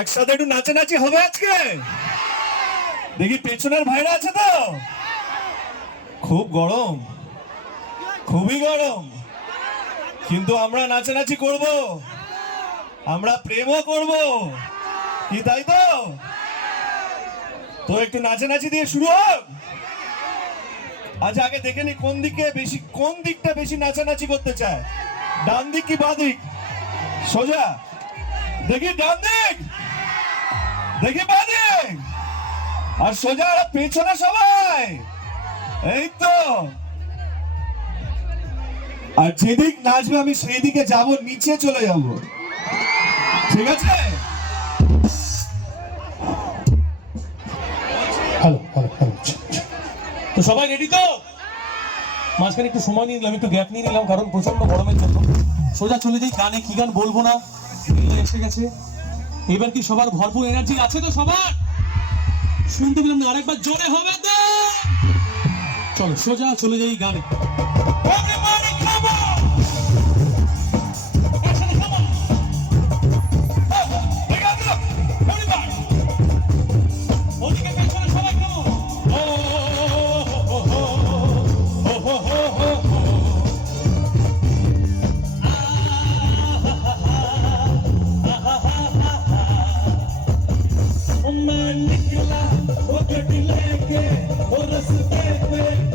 একসাথে একটু নাচানাচি হবে আজকে? দেখি পেছনের ভাইরা আছে তো? খুব গরম। খুবই গরম। কিন্তু আমরা নাচানাচি করব। আমরা প্রেমও করব। কি তাই তো? তো একটু নাচানাচি দিয়ে শুরু হোক। আজ আগে দেখে নি কোন দিকে বেশি, কোন দিকটা বেশি নাচানাচি করতে চায়। ডান দিক কি বাঁ দিক? সোজা। দেখি ডান দিক। দেখি বাঁ দিক। আর সোজা পেছনে সবাই। এই তো। আর যেদিক নাচবে আমি সেই দিকে যাব, নিচে চলে যাব। ঠিক আছে? তো সবাই রেডি তো? মাঝখানে একটু সময় নিয়ে নিলাম, একটু গ্যাপ নিয়ে নিলাম, কারণ প্রচণ্ড গরমের জন্য। সোজা চলে যাই গানে কি গান বলব না? এসে গেছে। এবার কি সবার ভরপুর এনার্জি আছে তো সবার? শুনতে পেলাম না, আরেকবার জোরে হবে তো! চলো, সোজা চলে যাই গানে! दिल निकला वो कट लेके वो रस्ते पे